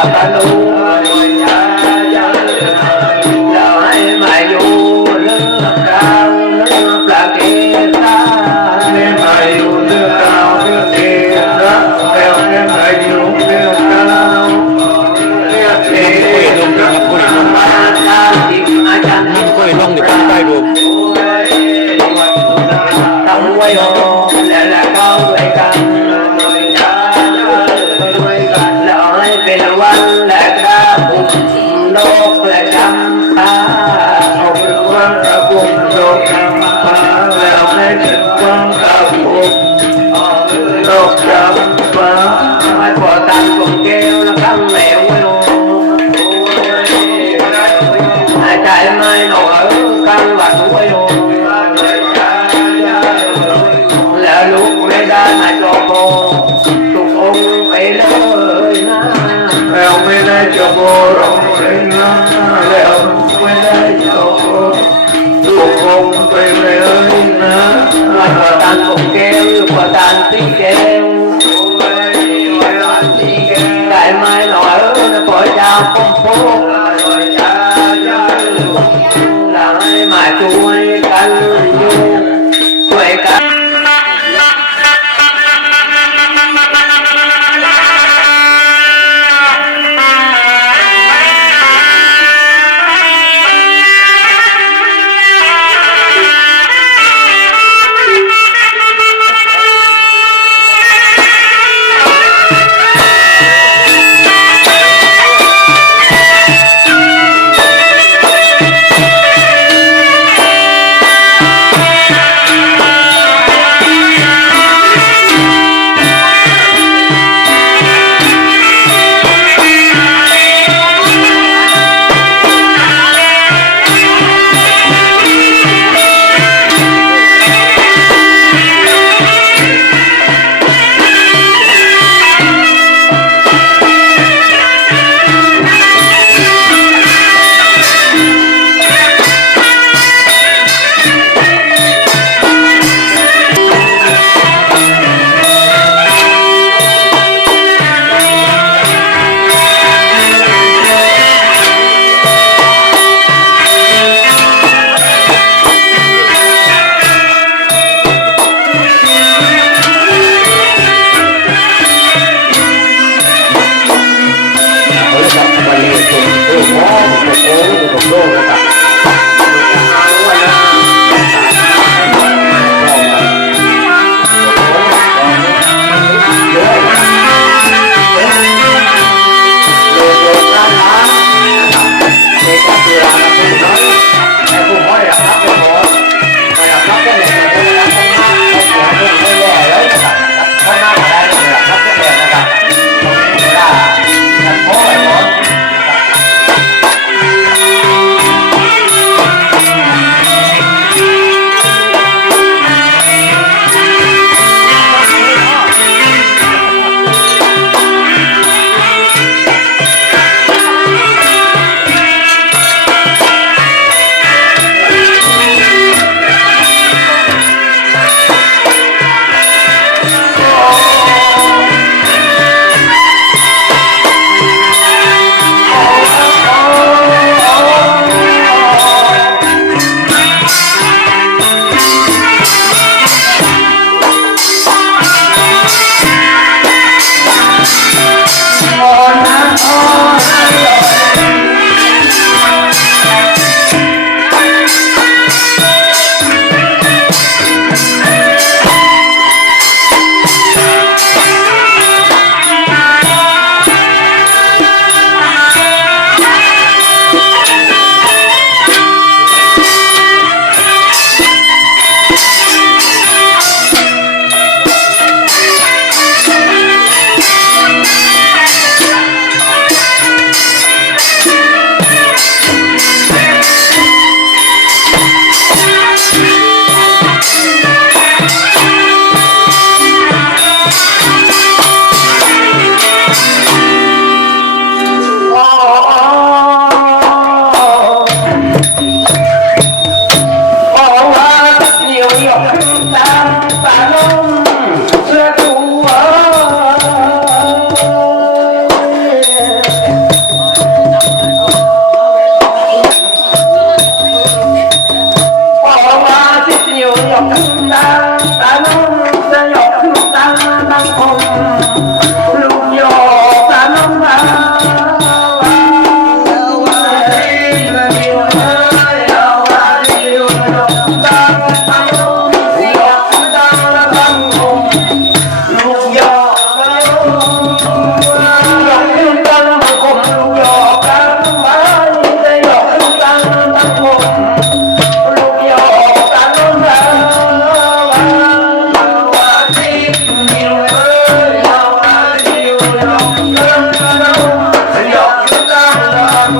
Ah, đại mai ơi nổ ở căn và cũng quay đồ là lúc mê ra mà cho cô chụp ông ấy lỡ ơi na mẹ ông ấy cho cô rồi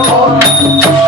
Oh,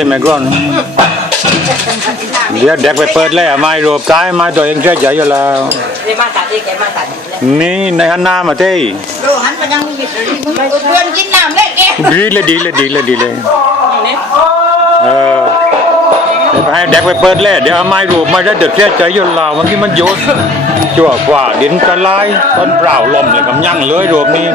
ายมานี่มั่งที่ไม่กล้อนเดี๋ยวเด็กไปเปิดเลยอะไม่รวบกายไม่ตัวเองใจใจอยู่แล้วเดี๋ยวมาตัดเดี๋ยวมาตัดนี่ในฮันหน้ามาเต้โรหันมันยังมีเพื่อนกินน้ำเล็กแกดีเลยดีเลยดีเลยดีเลยเออไปให้เด็กไปเปิดเลยเดี๋ยวไม้รูปมาได้เดือดเสียใจอยู่แล้ววันที่มันโยนจั่วกว่าดินกระไลต้นเปล่าลมเลยกำยั่งเลยรูปนี้